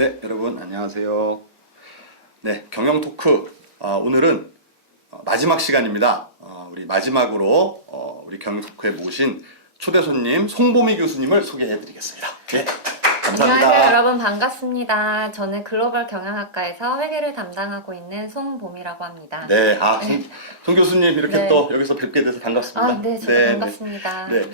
네, 여러분 안녕하세요. 네, 경영 토크. 오늘은 마지막 시간입니다. 우리 마지막으로 우리 경영 토크에 모신 초대 손님 송보미 교수님을 소개해드리겠습니다. 네, 감사합니다. 안녕하세요, 여러분 반갑습니다. 저는 글로벌 경영학과에서 회계를 담당하고 있는 송보미라고 합니다. 네, 송 교수님 이렇게 네. 또 여기서 뵙게 돼서 반갑습니다. 네, 저도 반갑습니다. 네.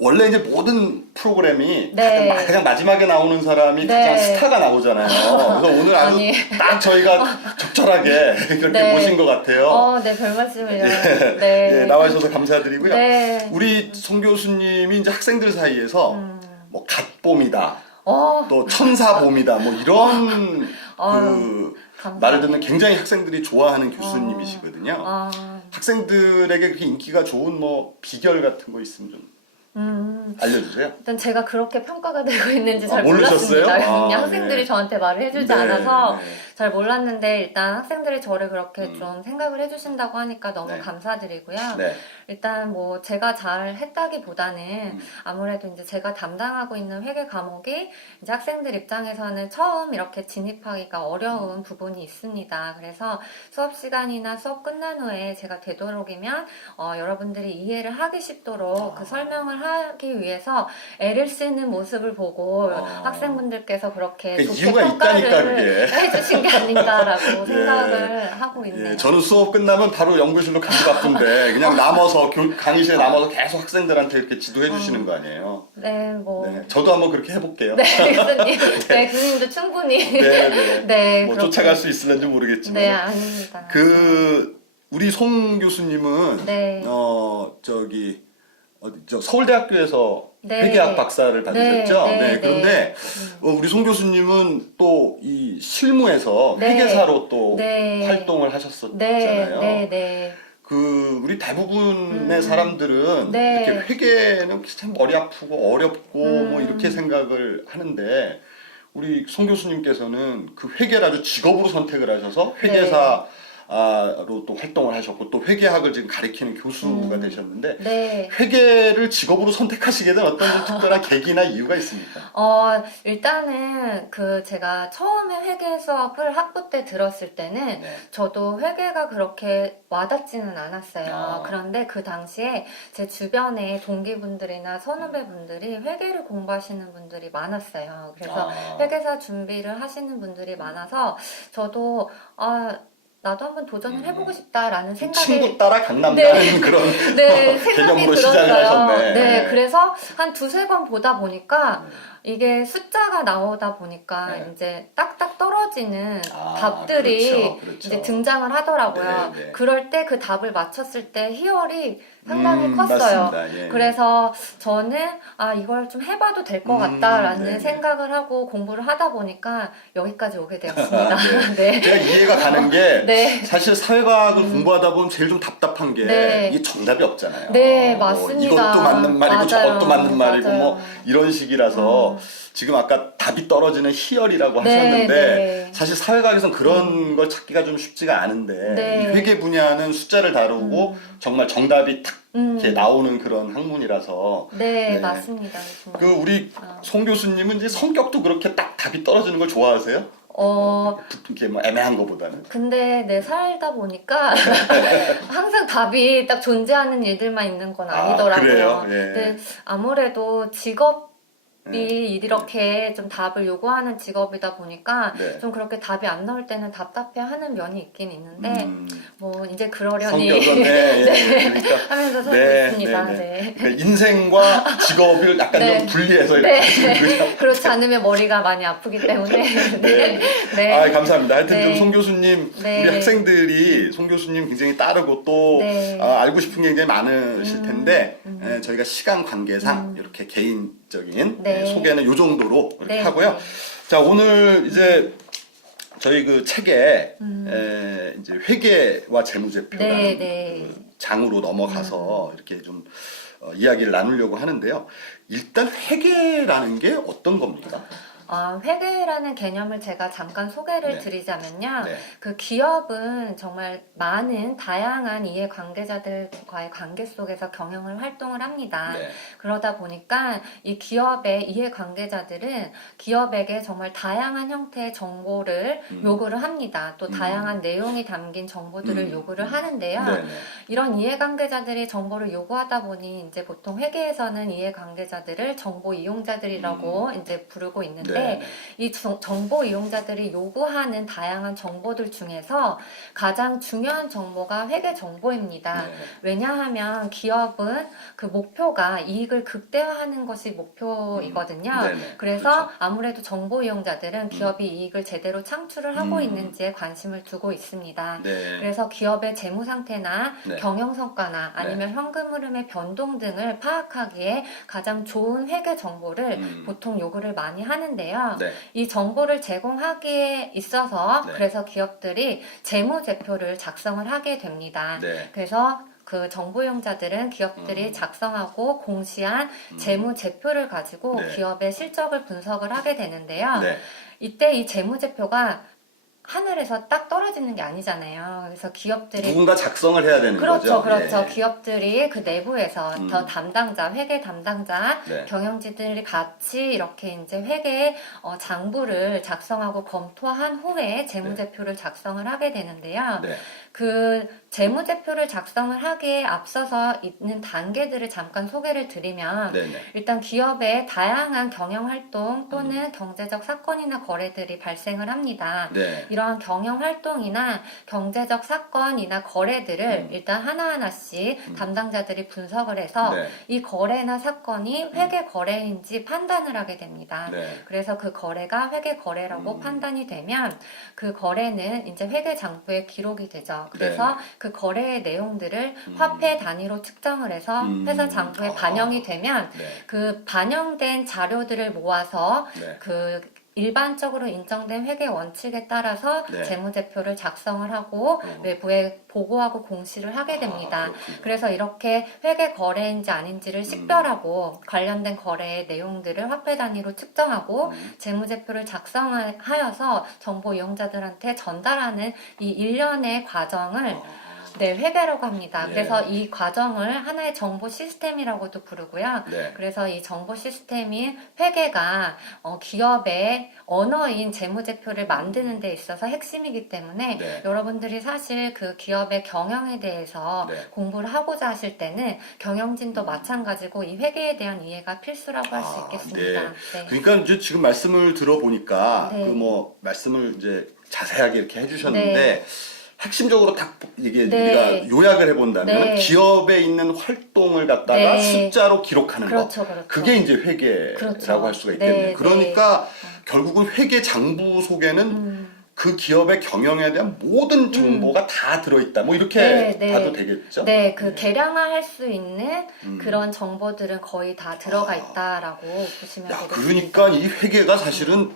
원래 이제 모든 프로그램이 네. 가장 마지막에 나오는 사람이 네. 가장 스타가 나오잖아요. 그래서 오늘 아주 아니. 딱 저희가 적절하게 그렇게 네. 모신 것 같아요. 네, 별 말씀을요. 예, 네. 예, 나와주셔서 감사드리고요. 네. 우리 송 교수님이 이제 학생들 사이에서 뭐 갓봄이다, 또 천사봄이다, 뭐 이런 감사합니다. 말을 듣는 굉장히 학생들이 좋아하는 교수님이시거든요. 학생들에게 그렇게 인기가 좋은 뭐 비결 같은 거 있으면 좀 알려주세요. 일단 제가 그렇게 평가가 되고 있는지 잘 모르셨어요? 몰랐습니다. 그냥 네. 학생들이 저한테 말을 해주지 네, 않아서 네. 잘 몰랐는데 일단 학생들이 저를 그렇게 좀 생각을 해주신다고 하니까 너무 네. 감사드리고요. 네. 일단 뭐 제가 잘 했다기보다는 아무래도 이제 제가 담당하고 있는 회계 과목이 이제 학생들 입장에서는 처음 이렇게 진입하기가 어려운 부분이 있습니다. 그래서 수업 시간이나 수업 끝난 후에 제가 되도록이면 여러분들이 이해를 하기 쉽도록 그 설명을 하기 위해서 애를 쓰는 모습을 보고 학생분들께서 그렇게 그 좋게 이유가 있다니까, 평가를 그게. 해주신 게 아닌가라고 예. 생각을 하고 있네요. 예, 저는 수업 끝나면 바로 연구실로 가기 바쁜데 그냥 남아서 강의실에 남아서 계속 학생들한테 이렇게 지도해 주시는 거 아니에요? 네, 뭐. 네, 저도 한번 그렇게 해볼게요. 네, 교수님. 네, 교수님도 충분히. 네, 뭐 그렇게. 쫓아갈 수 있을는지 모르겠지만. 네, 아닙니다. 우리 송 교수님은 네. 서울대학교에서 네. 회계학 박사를 받으셨죠? 네, 네, 그런데 우리 송 교수님은 또 이 실무에서 네. 회계사로 또 네. 활동을 하셨었잖아요. 네. 우리 대부분의 사람들은 네. 이렇게 회계는 참 머리 아프고 어렵고 뭐 이렇게 생각을 하는데 우리 송 교수님께서는 그 회계를 아주 직업으로 선택을 하셔서 회계사로 또 활동을 하셨고 또 회계학을 지금 가르치는 교수가 되셨는데 네. 회계를 직업으로 선택하시게 된 어떤 좀 특별한 계기나 이유가 있습니까? 일단은 제가 처음에 회계 수업을 학부 때 들었을 때는 네. 저도 회계가 그렇게 와닿지는 않았어요. 그런데 그 당시에 제 주변에 동기분들이나 선후배분들이 회계를 공부하시는 분들이 많았어요. 그래서 회계사 준비를 하시는 분들이 많아서 저도 나도 한번 도전을 해보고 싶다라는 생각이 친구 따라 강남 가는 그런 생각이 개념으로 시작을 들었어요. 하셨네. 네, 그래서 한 두세 번 보다 보니까 이게 숫자가 나오다 보니까 이제 딱딱 떨어지는 답들이 그렇죠. 이제 등장을 하더라고요. 네. 그럴 때 그 답을 맞췄을 때 희열이 상당히 컸어요. 맞습니다. 예. 그래서 저는 이걸 좀 해봐도 될 것 같다라는 네. 생각을 하고 공부를 하다 보니까 여기까지 오게 되었습니다. 네. 제가 이해가 가는 게 네. 사실 사회과학을 공부하다 보면 제일 좀 답답한 게 네. 이게 정답이 없잖아요. 네, 뭐 맞습니다. 이것도 맞는 말이고 맞아요. 저것도 맞는 말이고 맞아요. 뭐 이런 식이라서 지금 아까 답이 떨어지는 희열이라고 네, 하셨는데 네. 사실 사회과학에서는 그런 걸 찾기가 좀 쉽지가 않은데 네. 이 회계 분야는 숫자를 다루고 정말 정답이 탁 이렇게 나오는 그런 학문이라서 네, 네. 맞습니다. 우리 송 교수님은 이제 성격도 그렇게 딱 답이 떨어지는 걸 좋아하세요? 이렇게 뭐 애매한 거보다는. 근데 살다 보니까 항상 답이 딱 존재하는 일들만 있는 건 아니더라고요. 그래요? 예. 근데 아무래도 직업이 이렇게 좀 답을 요구하는 직업이다 보니까 네. 좀 그렇게 답이 안 나올 때는 답답해하는 면이 있긴 있는데 뭐 이제 그러려니 성격은 그러니까 하면서 살고 있습니다. 네. 그러니까 인생과 직업을 약간 네. 좀 분리해서 이렇게 하시는군요. 그렇지 않으면 머리가 많이 아프기 때문에 네. 네. 감사합니다. 하여튼 네. 좀 송 교수님 네. 우리 학생들이 송 교수님 굉장히 따르고 또 네. 알고 싶은 게 굉장히 많으실 텐데 저희가 시간 관계상 이렇게 개인적인 네. 소개는 이 정도로 이렇게 네. 하고요. 자, 오늘 이제 저희 그 책에 이제 회계와 재무제표라는 네. 그 장으로 넘어가서 이렇게 좀 이야기를 나누려고 하는데요. 일단 회계라는 게 어떤 겁니까? 회계라는 개념을 제가 잠깐 소개를 네. 드리자면요. 네. 그 기업은 정말 많은 다양한 이해관계자들과의 관계 속에서 경영을 활동을 합니다. 네. 그러다 보니까 이 기업의 이해관계자들은 기업에게 정말 다양한 형태의 정보를 요구를 합니다. 또 다양한 내용이 담긴 정보들을 요구를 하는데요. 네. 네. 이런 이해관계자들이 정보를 요구하다 보니 이제 보통 회계에서는 이해관계자들을 정보 이용자들이라고 이제 부르고 있는데 네. 이 정보 이용자들이 요구하는 다양한 정보들 중에서 가장 중요한 정보가 회계 정보입니다. 네. 왜냐하면 기업은 그 목표가 이익을 극대화하는 것이 목표이거든요. 네네. 그래서 그렇죠. 아무래도 정보 이용자들은 기업이 이익을 제대로 창출을 하고 있는지에 관심을 두고 있습니다. 네. 그래서 기업의 재무 상태나 네. 경영 성과나 아니면 현금 흐름의 변동 등을 파악하기에 가장 좋은 회계 정보를 보통 요구를 많이 하는데요. 네. 이 정보를 제공하기에 있어서 네. 그래서 기업들이 재무제표를 작성을 하게 됩니다. 네. 그래서 그 정보용자들은 기업들이 작성하고 공시한 재무제표를 가지고 네. 기업의 실적을 분석을 하게 되는데요. 네. 이때 이 재무제표가 하늘에서 딱 떨어지는 게 아니잖아요. 그래서 기업들이 누군가 작성을 해야 되는 그렇죠, 거죠. 그렇죠. 네. 기업들이 그 내부에서 더 담당자, 회계 담당자, 네. 경영진들이 같이 이렇게 이제 회계 장부를 작성하고 검토한 후에 재무제표를 작성을 하게 되는데요. 네. 그 재무제표를 작성을 하기에 앞서서 있는 단계들을 잠깐 소개를 드리면 네네. 일단 기업의 다양한 경영활동 또는 경제적 사건이나 거래들이 발생을 합니다. 네. 이러한 경영활동이나 경제적 사건이나 거래들을 일단 하나하나씩 담당자들이 분석을 해서 네. 이 거래나 사건이 회계 거래인지 판단을 하게 됩니다. 네. 그래서 그 거래가 회계 거래라고 판단이 되면 그 거래는 이제 회계 장부에 기록이 되죠. 그래서 그 거래의 내용들을 화폐 단위로 측정을 해서 회사 장부에 반영이 되면 네. 그 반영된 자료들을 모아서 네. 그 일반적으로 인정된 회계 원칙에 따라서 네. 재무제표를 작성을 하고 외부에 보고하고 공시를 하게 됩니다. 그렇군요. 그래서 이렇게 회계 거래인지 아닌지를 식별하고 관련된 거래의 내용들을 화폐 단위로 측정하고 재무제표를 작성하여서 정보 이용자들한테 전달하는 이 일련의 과정을 네, 회계라고 합니다. 예. 그래서 이 과정을 하나의 정보 시스템이라고도 부르고요. 네. 그래서 이 정보 시스템인 회계가 기업의 언어인 재무제표를 만드는 데 있어서 핵심이기 때문에 네. 여러분들이 사실 그 기업의 경영에 대해서 네. 공부를 하고자 하실 때는 경영진도 마찬가지고 이 회계에 대한 이해가 필수라고 할 수 있겠습니다. 네. 네. 그러니까 이제 지금 말씀을 들어보니까 네. 그 뭐 말씀을 이제 자세하게 이렇게 해주셨는데 네. 핵심적으로 딱 이게 네. 우리가 요약을 해본다면 네. 기업에 있는 활동을 갖다가 네. 숫자로 기록하는 그렇죠, 거. 그렇죠. 그게 이제 회계라고 그렇죠. 할 수가 있겠네요. 네, 그러니까 결국은 회계 장부 속에는 그 기업의 경영에 대한 모든 정보가 다 들어있다. 뭐 이렇게 네, 네. 봐도 되겠죠? 네, 그 계량화할 수 있는 그런 정보들은 거의 다 들어가 있다라고 보시면 야, 되겠습니다. 그러니까 이 회계가 사실은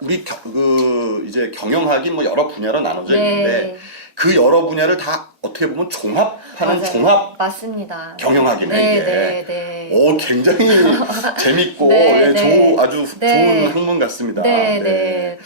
우리 그 이제 경영학이 뭐 여러 분야로 나눠져 네. 있는데 그 여러 분야를 다 어떻게 보면 종합하는 맞아요. 종합 맞습니다. 경영학이네 네, 이게. 네, 네. 오, 굉장히 재밌고 네, 예, 네. 아주 네. 좋은 학문 같습니다. 네, 네.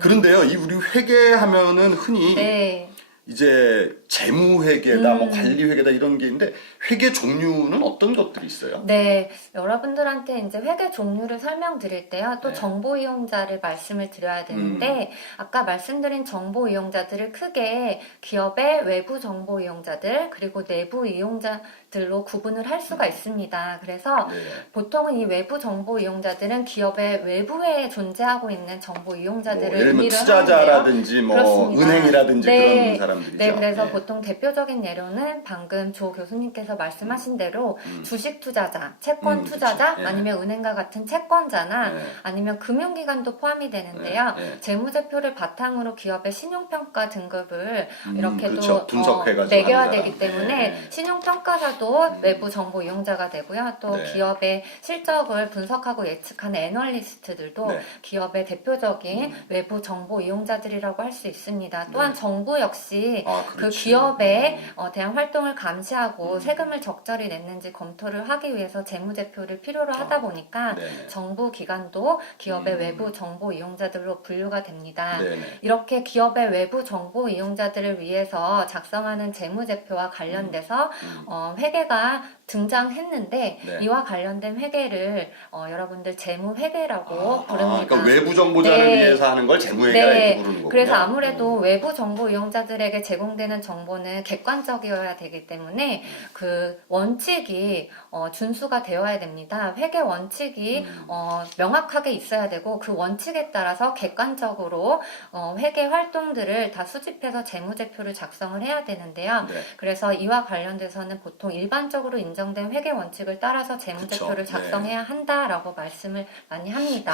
그런데요, 이 우리 회계하면은 흔히 네. 이제 재무회계다, 뭐 관리회계다 이런 게 있는데 회계 종류는 어떤 것들이 있어요? 네, 여러분들한테 이제 회계 종류를 설명드릴 때요, 또 네. 정보 이용자를 말씀을 드려야 되는데, 아까 말씀드린 정보 이용자들을 크게 기업의 외부 정보 이용자들, 그리고 내부 이용자들로 구분을 할 수가 있습니다. 그래서 네. 보통은 이 외부 정보 이용자들은 기업의 외부에 존재하고 있는 정보 이용자들을 뭐 예를 들면 의미를 투자자라든지 뭐 그렇습니다. 은행이라든지 네. 그런 사람들이죠. 네, 그래서 네. 보통 대표적인 예로는 방금 조 교수님께서 말씀하신 대로 주식 투자자, 채권 투자자, 그치. 예. 아니면 은행과 같은 채권자나 네. 아니면 금융기관도 포함이 되는데요. 네, 네. 재무제표를 바탕으로 기업의 신용평가 등급을 이렇게 그렇죠. 또 분석해가지고 매겨야 하는 되기 사람. 때문에 네. 신용평가사도 외부 정보 이용자가 되고요. 또 네. 기업의 실적을 분석하고 예측하는 애널리스트들도 네. 기업의 대표적인 외부 정보 이용자들이라고 할 수 있습니다. 또한 네. 정부 역시 있는지 그 그렇지. 기업에 대한 활동을 감시하고 세금을 적절히 냈는지 검토를 하기 위해서 재무제표를 필요로 하다 보니까 네네. 정부 기관도 기업의 외부 정보 이용자들로 분류가 됩니다. 네네. 이렇게 기업의 외부 정보 이용자들을 위해서 작성하는 재무제표와 관련돼서 회계가 등장했는데 네. 이와 관련된 회계를 여러분들 재무회계라고 부릅니다. 그러니까 외부 정보자를 네. 위해서 하는 걸 재무회계라 네. 이렇게 부르는 거군요. 그래서 아무래도 외부 정보 이용자들에게 제공되는 정보는 객관적이어야 되기 때문에 그 원칙이 준수가 되어야 됩니다. 회계 원칙이 명확하게 있어야 되고 그 원칙에 따라서 객관적으로 회계 활동들을 다 수집해서 재무제표를 작성을 해야 되는데요. 네. 그래서 이와 관련돼서는 보통 일반적으로 인정된 회계 원칙을 따라서 재무제표를 그쵸. 작성해야 한다라고 말씀을 많이 합니다.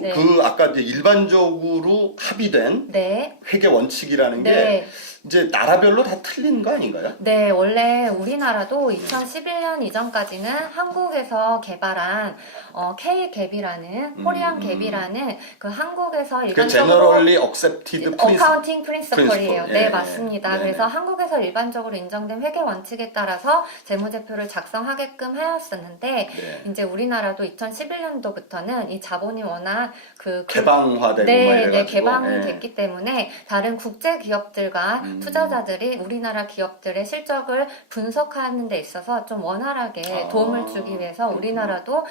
네. 아까 이제 일반적으로 합의된 네. 회계 원칙이라는 게 네. 이제 나라별로 다 틀린 거 아닌가요? 네, 원래 우리나라도 2011년 이전까지는 한국에서 개발한 K-갭이라는 코리안 갭이라는 그 한국에서 그 일반적으로 Generally Accepted 어카운팅 프린시플이에요. Principle. 네, 예, 맞습니다. 예. 그래서 한국에서 일반적으로 인정된 회계 원칙에 따라서 재무제표를 작성하게끔 하였었는데 네. 이제 우리나라도 2011년도부터는 이 자본이 워낙 개방화되고 네, 막 네, 이래가지고. 개방이 예. 됐기 때문에 다른 국제 기업들과 투자자들이 우리나라 기업들의 실적을 분석하는 데 있어서 좀 원활하게 도움을 주기 위해서 그렇구나. 우리나라도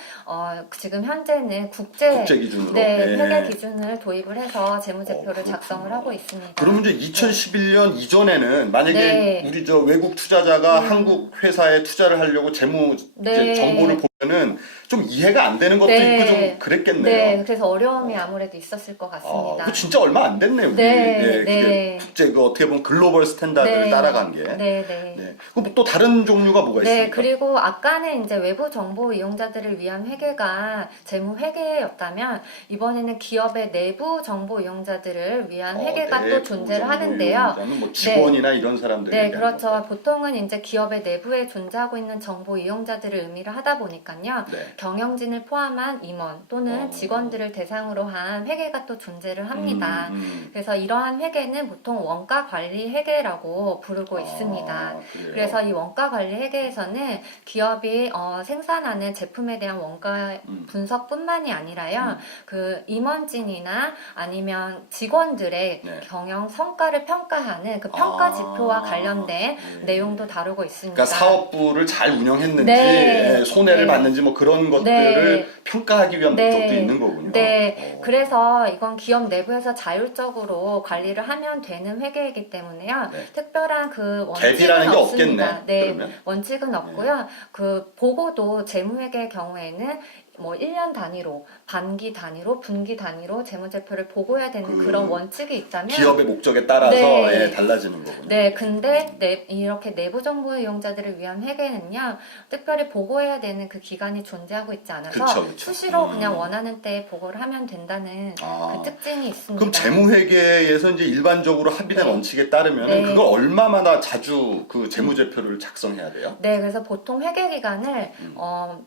지금 현재는 국제 기준으로. 네, 예. 회계 기준을 도입을 해서 재무제표를 그렇군요. 작성을 하고 있습니다. 그러면 이제 2011년 이전에는 만약에 네. 우리 저 외국 투자자가 한국 회사에 투자를 하려고 재무 네. 이제 정보를 보면은 좀 이해가 안 되는 것도 네. 있고 좀 그랬겠네요. 네, 그래서 어려움이 아무래도 있었을 것 같습니다. 그 진짜 얼마 안 됐네요. 우리. 네, 그게 네. 국제 그 어떻게 보면 글로벌 스탠다드를 네. 따라간 게. 네, 네. 네. 그럼 또 다른 종류가 뭐가 네, 있습니까? 그리고 아까는 이제 외부 정보 이용자들을 위한 회계가 재무 회계였다면 이번에는 기업의 내부 정보 이용자들을 위한 회계가 또 내부 존재를 정보 하는데요. 이용자는 뭐 직원이나 이런 사람들이 네, 그렇죠. 보통은 이제 기업의 내부에 존재하고 있는 정보 이용자들을 의미를 하다 보니까요. 네. 경영진을 포함한 임원 또는 직원들을 대상으로 한 회계가 또 존재를 합니다. 그래서 이러한 회계는 보통 원가 관리 회계라고 부르고 있습니다. 그래요? 그래서 이 원가 관리 회계에서는 기업이 생산하는 제품에 대한 원가 분석뿐만이 아니라요. 그 임원진이나 아니면 직원들의 네. 경영 성과를 평가하는 그 평가 지표와 관련된 내용도 다루고 있습니다. 그러니까 사업부를 잘 운영했는지 네. 손해를 네. 봤는지 뭐 그런 것들을 네. 평가하기 위한 네. 목적도 있는 거군요. 네, 그래서 이건 기업 내부에서 자율적으로 관리를 하면 되는 회계이기 때문에요. 네. 특별한 그 원칙은 갭이라는 게 없습니다. 없겠네. 네, 그러면. 원칙은 없고요. 그 보고도 재무회계의 경우에는 뭐 1년 단위로, 반기 단위로, 분기 단위로 재무제표를 보고해야 되는 그런 원칙이 있다면 기업의 목적에 따라서 네. 달라지는 거군요. 네, 근데 이렇게 내부 정보 이용자들을 위한 회계는요, 특별히 보고해야 되는 그 기간이 존재하고 있지 않아서 그쵸. 수시로 그냥 원하는 때에 보고를 하면 된다는 그 특징이 있습니다. 그럼 재무회계에서 이제 일반적으로 합의된 네. 원칙에 따르면 네. 그걸 얼마마다 자주 그 재무제표를 작성해야 돼요? 네, 그래서 보통 회계 기간을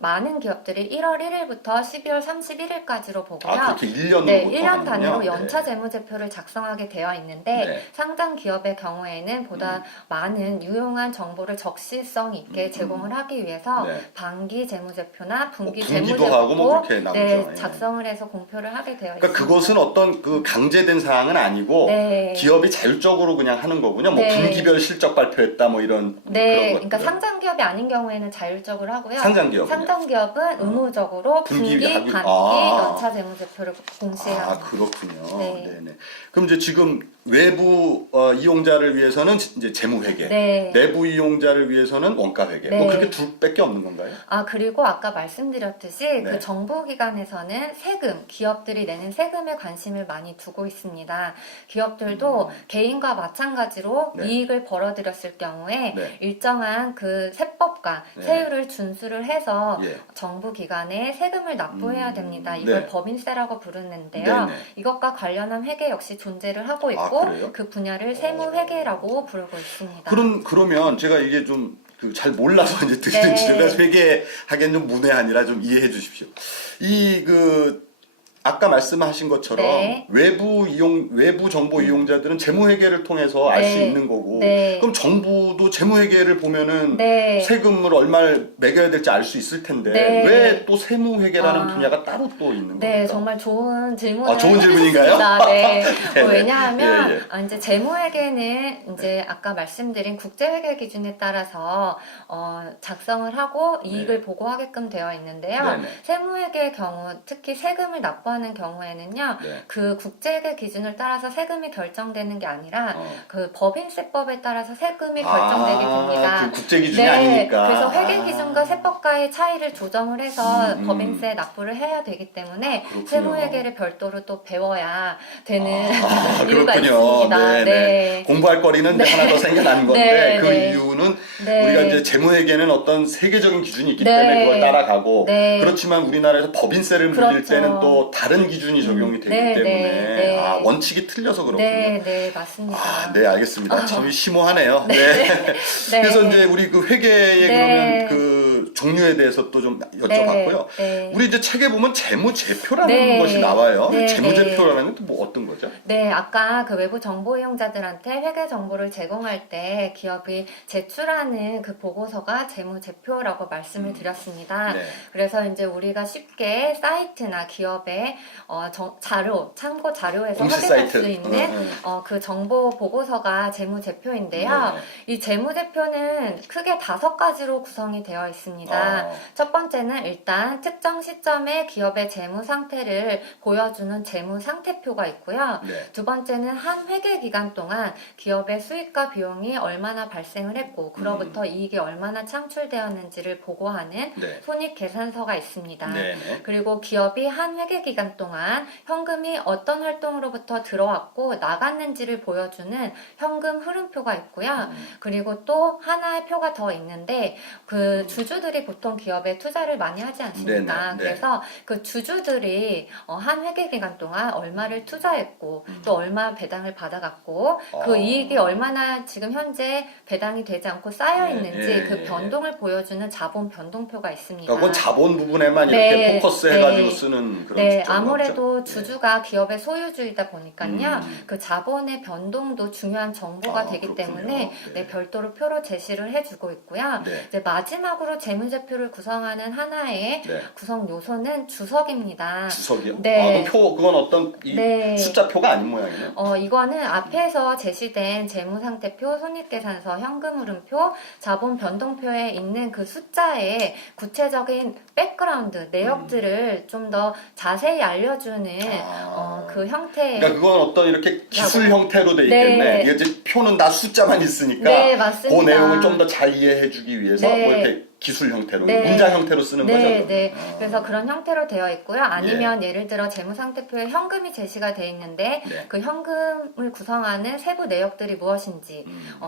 많은 기업들이 1월 1일부터 12월 31일까지로 보고요. 그렇게 1년으로 네, 보통 1년 하는군요. 단위로 연차 네. 재무제표를 작성하게 되어 있는데 네. 상장 기업의 경우에는 보다 많은 유용한 정보를 적시성 있게 제공을 하기 위해서 네. 반기 재무제표나 분기 분기도 재무제표 하고 뭐 그렇게 나오죠. 네, 예. 작성을 해서 공표를 하게 되어 그러니까 있습니다. 그것은 어떤 그 강제된 사항은 아니고 네. 기업이 자율적으로 그냥 하는 거군요. 뭐 네. 분기별 실적 발표했다 뭐 이런 네, 그런 그러니까 것들. 상장 기업이 아닌 경우에는 자율적으로 하고요. 상장 기업은요? 상장 기업은 의무적으로 분기, 분기, 반기, 아. 연차 재무제표를 공시해야 합니다. 그렇군요. 네. 네네. 그럼 이제 지금 외부 이용자를 위해서는 이제 재무회계, 네. 내부 이용자를 위해서는 원가회계. 네. 뭐 그렇게 둘밖에 없는 건가요? 그리고 아까 말씀드렸듯이 네. 그 정부기관에서는 세금, 기업들이 내는 세금에 관심을 많이 두고 있습니다. 기업들도 개인과 마찬가지로 네. 이익을 벌어들였을 경우에 네. 일정한 그 세법과 네. 세율을 준수를 해서 예. 정부기관에 세금을 납부해야 됩니다. 이걸 네. 법인세라고 부르는데요. 네네. 이것과 관련한 회계 역시 존재를 하고 있고 그래요? 그 분야를 세무회계라고 부르고 있습니다. 그러면 제가 이게 좀 잘 몰라서 이제 드리는 네. 질문에서 회계하기엔 좀 문외한이라 좀 이해해 주십시오. 이 그 아까 말씀하신 것처럼 네. 외부 정보 이용자들은 재무회계를 통해서 알 수 네. 있는 거고, 네. 그럼 정부도 재무회계를 보면은 네. 세금을 얼마를 매겨야 될지 알 수 있을 텐데 네. 왜 또 세무회계라는 아. 분야가 따로 또 있는 겁니까? 네, 정말 좋은 질문을 좋은 질문인가요? 해주셨습니다. 네. 네. 왜냐하면 예, 예. 이제 재무회계는 이제 아까 말씀드린 국제회계 기준에 따라서 작성을 하고 이익을 보고하게끔 되어 있는데요. 네, 네. 세무회계의 경우, 특히 세금을 납부하는 경우에는요, 네. 그 국제회계 기준을 따라서 세금이 결정되는 게 아니라 어. 그 법인세법에 따라서 세금이 결정되게 됩니다. 그 국제 기준이 네, 아니니까. 그래서 회계 기준과 세법과의 차이를 조정을 해서 법인세 음. 납부를 해야 되기 때문에 그렇군요. 세무회계를 별도로 또 배워야 되는 이유가 그렇군요. 있습니다. 네, 네. 공부할 거리는 하나 더 생겨나는 건데 네, 그 네. 이유는 네. 우리가 이제 재무회계는 어떤 세계적인 기준이 있기 네. 때문에 그걸 따라가고 네. 그렇지만 우리나라에서 법인세를 물릴 그렇죠. 때는 또 다른 기준이 적용이 되기 네, 때문에 네, 네. 원칙이 틀려서 그렇군요. 네, 네, 맞습니다. 네, 알겠습니다. 참 심오하네요. 네. 네. 그래서 이제 우리 그 회계의 네. 그러면 그 종류에 대해서 또 좀 여쭤봤고요. 네. 우리 이제 책에 보면 재무제표라는 네. 것이 나와요. 네, 재무제표라는 건 또 뭐 어떤 거죠? 네, 아까 그 외부 정보 이용자들한테 회계 정보를 제공할 때 기업이 제출하는 그 보고서가 재무제표라고 말씀을 드렸습니다. 네. 그래서 이제 우리가 쉽게 사이트나 기업의 참고 자료에서 공시 확인할 사이트. 수 있는 그 정보 보고서가 재무제표인데요. 네. 이 재무제표는 크게 5가지로 구성이 되어 있습니다. 첫 번째는 일단 특정 시점에 기업의 재무 상태를 보여주는 재무 상태표가 있고요. 네. 두 번째는 한 회계 기간 동안 기업의 수익과 비용이 얼마나 발생을 했고 그로부터 이익이 얼마나 창출되었는지를 보고하는 네. 손익계산서가 있습니다. 네. 그리고 기업이 한 회계 기간 동안 현금이 어떤 활동으로부터 들어왔고 나갔는지를 보여주는 현금 흐름표가 있고요. 그리고 또 하나의 표가 더 있는데 그 주주들이 보통 기업에 투자를 많이 하지 않습니까? 네네, 네. 그래서 그 주주들이 한 회계 기간 동안 얼마를 투자했고 또 얼마 배당을 받아갔고 그 이익이 얼마나 지금 현재 배당이 되지 않고 쌓여 있는지 그 변동을 보여주는 자본 변동표가 있습니다. 그건 자본 부분에만 네, 이렇게 포커스해가지고 네. 쓰는 그런 네, 숫자가 아무래도 없죠. 주주가 기업의 소유주이다 보니까요. 음. 그 자본의 변동도 중요한 정보가 되기 그렇군요. 때문에 네. 별도로 표로 제시를 해주고 있고요. 네. 이제 마지막으로 재무제표를 구성하는 하나의 네. 구성 요소는 주석입니다. 주석이요? 네. 그건 어떤 네. 숫자표가 아닌 모양이네요. 이거는 앞에서 제시된 재무상태표, 손익계산서, 현금흐름표, 자본 변동표에 있는 그 숫자의 구체적인 백그라운드, 내역들을 좀 더 자세히 알려주는 그 형태의 그러니까 그건 어떤 이렇게 기술 형태로 돼 있겠네. 네. 이게 이제 표는 다 숫자만 있으니까 네, 맞습니다. 그 내용을 좀 더 잘 이해해주기 위해서 네. 뭐 이렇게 기술 형태로, 네. 문장 형태로 쓰는 거죠. 네, 네. 그러면? 그래서 그런 형태로 되어 있고요. 아니면 예를 들어 재무상태표에 현금이 제시가 되어 있는데 네. 그 현금을 구성하는 세부 내역들이 무엇인지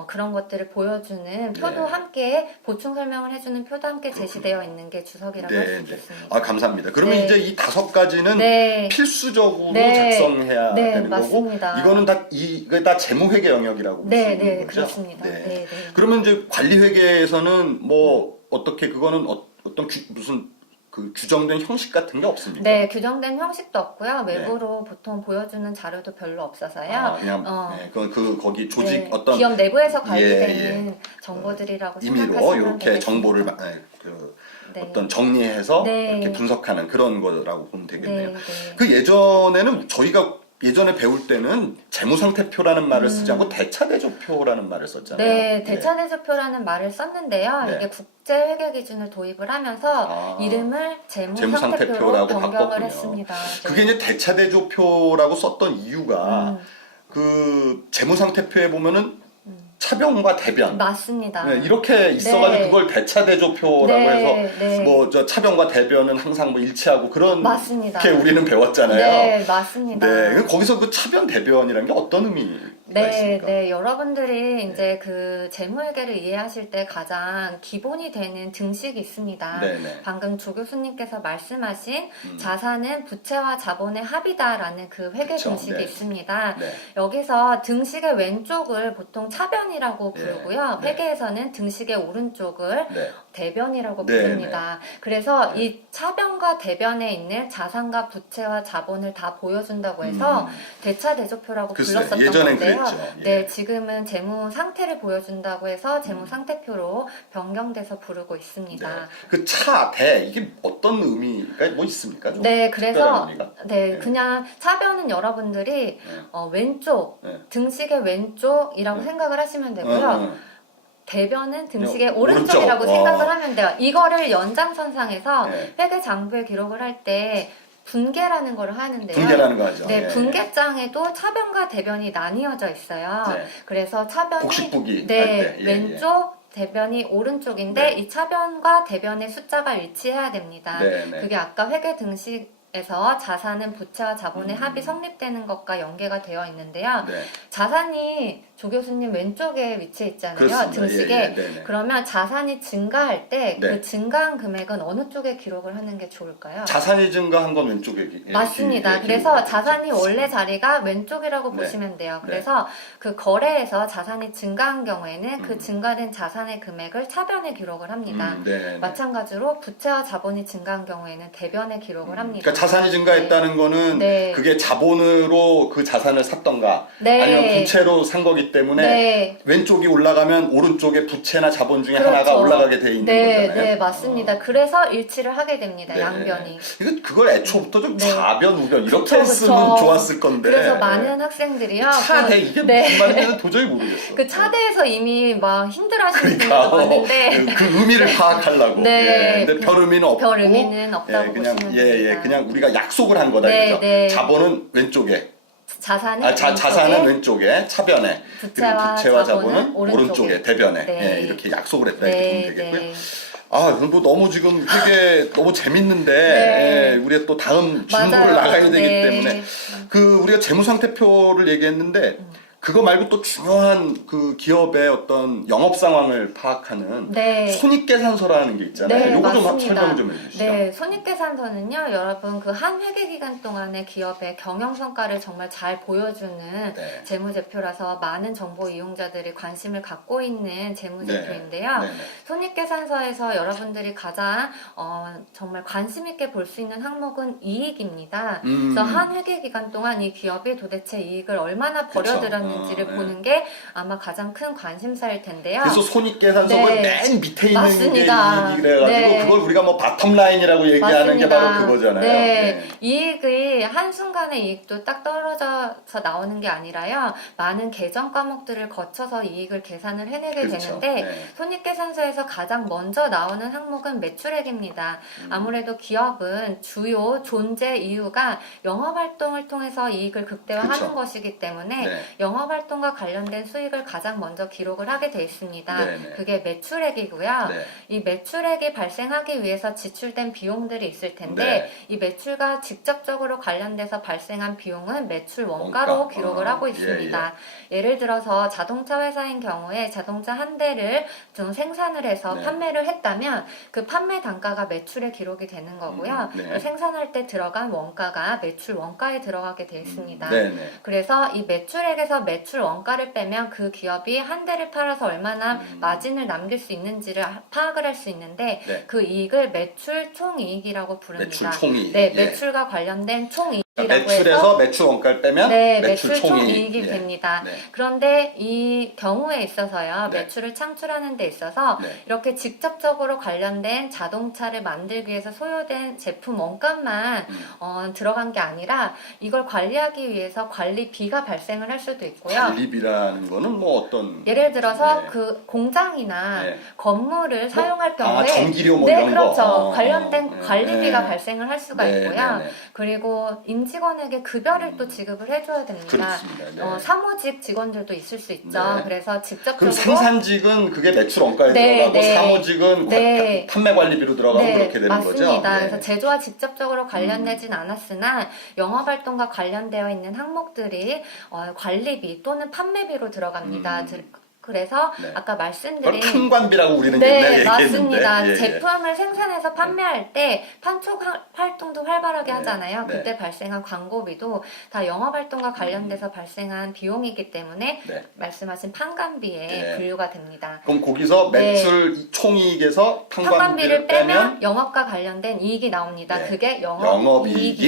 그런 것들을 보여주는 표도 네. 함께 보충 설명을 해주는 표도 함께 제시되어 있는 게 주석이라고 할 수 있겠습니다. 감사합니다. 그러면 네. 이제 이 5가지는 네. 필수적으로 네. 작성해야 네, 되는 맞습니다. 거고 이거는 이게 다 재무회계 영역이라고 볼 수 네, 있는 네, 거죠. 그렇습니다. 네, 네. 그러면 이제 관리회계에서는 뭐 어떻게 그거는 어떤 무슨 그 규정된 형식 같은 게 없습니까? 네, 규정된 형식도 없고요. 외부로 보통 보여주는 자료도 별로 없어서요. 그냥 거기 조직 네, 어떤 기업 내부에서 관리되는 정보들이라고 임의로 생각하시면 이렇게 되겠습니다. 정보를 네. 어떤 정리해서 네. 이렇게 분석하는 그런 거라고 보면 되겠네요. 네, 네. 그 예전에는 저희가 예전에 배울 때는 재무상태표라는 말을 쓰지 않고 대차대조표라는 말을 썼잖아요. 네, 대차대조표라는 말을 썼는데요. 네. 이게 국제회계 기준을 도입을 하면서 이름을 재무상태표로 재무상태표라고 변경을 바꿨군요. 했습니다. 네. 그게 이제 대차대조표라고 썼던 이유가 그 재무상태표에 보면은 차변과 대변 맞습니다. 네, 이렇게 있어가지고 네. 그걸 대차대조표라고 네, 해서 네. 뭐 저 차변과 대변은 항상 뭐 일치하고 그런 맞습니다. 게 우리는 배웠잖아요. 네, 맞습니다. 네, 거기서 그 차변 대변이라는 게 어떤 의미? 네, 있습니까? 네. 여러분들이 이제 그 재무회계를 이해하실 때 가장 기본이 되는 등식이 있습니다. 네네. 방금 조 교수님께서 말씀하신 음. 자산은 부채와 자본의 합이다라는 그 회계 그쵸, 등식이 네. 있습니다. 네. 여기서 등식의 왼쪽을 보통 차변이라고 예, 부르고요. 네. 회계에서는 등식의 오른쪽을 네. 대변이라고 네, 부릅니다. 그래서 네. 이 차변과 대변에 있는 자산과 부채와 자본을 다 보여준다고 해서 대차대조표라고 글쎄, 불렀었던 예전엔 건데요. 그랬죠. 예. 네, 지금은 재무 상태를 보여준다고 해서 재무 음. 상태표로 변경돼서 부르고 네. 있습니다. 그 차, 대 이게 어떤 의미가 뭐 있습니까? 좀 네, 특별한 그래서 의미가? 네, 네. 그냥 차변은 여러분들이 네. 왼쪽 네. 등식의 왼쪽이라고 네. 생각을 하시면 되고요. 어. 대변은 등식의 오른쪽. 오른쪽이라고 어. 생각을 하면 돼요. 이거를 연장선상에서 네. 회계 장부에 기록을 할 때 분계라는 걸 하는데요. 분계라는 거 하죠. 네, 예. 분계장에도 차변과 대변이 나뉘어져 있어요. 네. 그래서 차변이 복식부기 할 네, 때. 예, 왼쪽 대변이 오른쪽인데 네. 이 차변과 대변의 숫자가 일치해야 됩니다. 네, 네. 그게 아까 회계 등식에서 자산은 부채와 자본의 음. 합이 성립되는 것과 연계가 되어 있는데요. 네. 자산이 조 교수님 왼쪽에 위치해 있잖아요. 그렇습니다. 등식에. 예, 예, 네, 네. 그러면 자산이 증가할 때 그 네. 증가한 금액은 어느 쪽에 기록을 하는 게 좋을까요? 자산이 증가한 건 왼쪽에 맞습니다. 그래서 자산이 원래 자리가 왼쪽이라고 네. 보시면 돼요. 네. 그래서 그 거래에서 자산이 증가한 경우에는 그 음. 증가된 자산의 금액을 차변에 기록을 합니다. 네, 네. 마찬가지로 부채와 자본이 증가한 경우에는 대변에 기록을 합니다. 그러니까 자산이 증가했다는 거는 네. 그게 자본으로 그 자산을 샀던가 네. 아니면 부채로 산 거기 때문에 네. 왼쪽이 올라가면 오른쪽에 부채나 자본 중에 그렇죠. 하나가 올라가게 돼 있는 네, 거잖아요. 네, 맞습니다. 그래서 일치를 하게 됩니다. 네. 양변이. 그걸 애초부터 좀 네. 좌변, 우변 이렇게 그쵸, 그쵸. 쓰면 좋았을 건데. 그래서 많은 학생들이요. 차대 이게 네. 무슨 말인지는 도저히 모르겠어. 그 차대에서 이미 막 힘들어하시는 그러니까 분들도 많은데 그 의미를 파악하려고. 네. 예, 근데 별 의미는 없고. 별 의미는 없다고 그냥 보시면 예, 됩니다. 그냥 우리가 약속을 한 거다 네, 이거죠. 네. 자본은 왼쪽에. 자산은 자산은 왼쪽에 차변에 그리고 부채와 자본은 오른쪽에 대변에 네. 예, 이렇게 약속을 했다 네, 이렇게 보면 되겠고요. 네. 아, 이건 뭐 너무 지금 되게 너무 재밌는데 네. 예, 우리가 또 다음 진도를 맞아요. 나가야 되기 네. 때문에 그 우리가 재무상태표를 얘기했는데 그거 말고 또 중요한 그 기업의 어떤 영업 상황을 파악하는 네. 손익계산서라는 게 있잖아요. 네, 요거 좀 맞습니다. 설명 좀 해주시죠. 네, 손익계산서는요, 여러분 그 한 회계 기간 동안의 기업의 경영 성과를 정말 잘 보여주는 네. 재무제표라서 많은 정보 이용자들이 관심을 갖고 있는 재무제표인데요. 네, 네. 손익계산서에서 여러분들이 가장 정말 관심 있게 볼 수 있는 항목은 이익입니다. 그래서 한 회계 기간 동안 이 기업이 도대체 이익을 얼마나 벌여들였는지를 네. 보는 게 아마 가장 큰 관심사일 텐데요. 그래서 손익계산서의 네. 맨 밑에 있는 맞습니다. 게 이익이래가지고 네. 그걸 우리가 뭐 바텀라인이라고 얘기하는 게 바로 그거잖아요. 네. 이익이 한순간에 이익도 딱 떨어져서 나오는 게 아니라요. 많은 계정 과목들을 거쳐서 이익을 계산을 해내게 그렇죠. 되는데 네. 손익계산서에서 가장 먼저 나오는 항목은 매출액입니다. 아무래도 기업은 주요 존재 이유가 영업활동을 통해서 이익을 극대화하는 그렇죠. 것이기 때문에 네. 영업활동과 관련된 수익을 가장 먼저 기록을 하게 돼 있습니다. 네, 네. 그게 매출액이고요. 네. 이 매출액이 발생하기 위해서 지출된 비용들이 있을 텐데 네. 이 매출과 직접적으로 관련돼서 발생한 비용은 매출 원가로 원가. 기록을 하고 있습니다. 예를 들어서 자동차 회사인 경우에 자동차 한 대를 좀 생산을 해서 네. 판매를 했다면 그 판매 단가가 매출에 기록이 되는 거고요. 네. 그 생산할 때 들어간 원가가 매출 원가에 들어가게 되어 있습니다. 네, 네. 그래서 이 매출액에서 매출 원가를 빼면 그 기업이 한 대를 팔아서 얼마나 마진을 남길 수 있는지를 파악을 할 수 있는데 네. 그 이익을 매출 총이익이라고 부릅니다. 매출 총이익. 네, 예. 매출과 관련된 총이익이라고 그러니까 해서 매출에서 매출 원가를 빼면 네, 매출 매출 총이익. 총이익이 예. 됩니다. 네. 그런데 이 경우에 있어서요, 네. 매출을 창출하는 데 있어서 네. 이렇게 직접적으로 관련된 자동차를 만들기 위해서 소요된 제품 원가만 들어간 게 아니라 이걸 관리하기 위해서 관리비가 발생을 할 수도 있고요. 관리비라는 거는 뭐 어떤 예를 들어서 네. 그 공장이나 네. 건물을 사용할 경우에 전기료 뭐 네, 이런 그렇죠. 거. 관련된 네. 관리비가 네. 발생을 할 수가 네, 있고요. 네, 네. 그리고 임직원에게 급여를 또 지급을 해줘야 됩니다. 그렇습니다. 네. 사무직 직원들도 있을 수 있죠. 네. 그래서 그럼 직접적으로 생산직은 그게 매출 원가에 네, 들어가고 네. 사무직은 네. 판매 관리비로 들어가고 그렇게 되는 맞습니다. 거죠. 네. 그래서 제조와 직접적으로 관련되진 않았으나 영업활동과 관련되어 있는 항목들이 관리비 또는 판매비로 들어갑니다. 그래서 네. 아까 그걸 말씀드린 판관비라고 우리는 옛날에 네, 얘기했는데 맞습니다. 예, 예. 제품을 생산해서 판매할 때 판촉 활동도 활발하게 네, 하잖아요. 네. 그때 발생한 광고비도 다 영업활동과 관련돼서 발생한 비용이기 때문에 네. 말씀하신 판관비에 네. 분류가 됩니다. 그럼 거기서 네. 매출 총이익에서 판관비를 판관비를 빼면 영업과 관련된 이익이 나옵니다. 네. 그게 영업이익이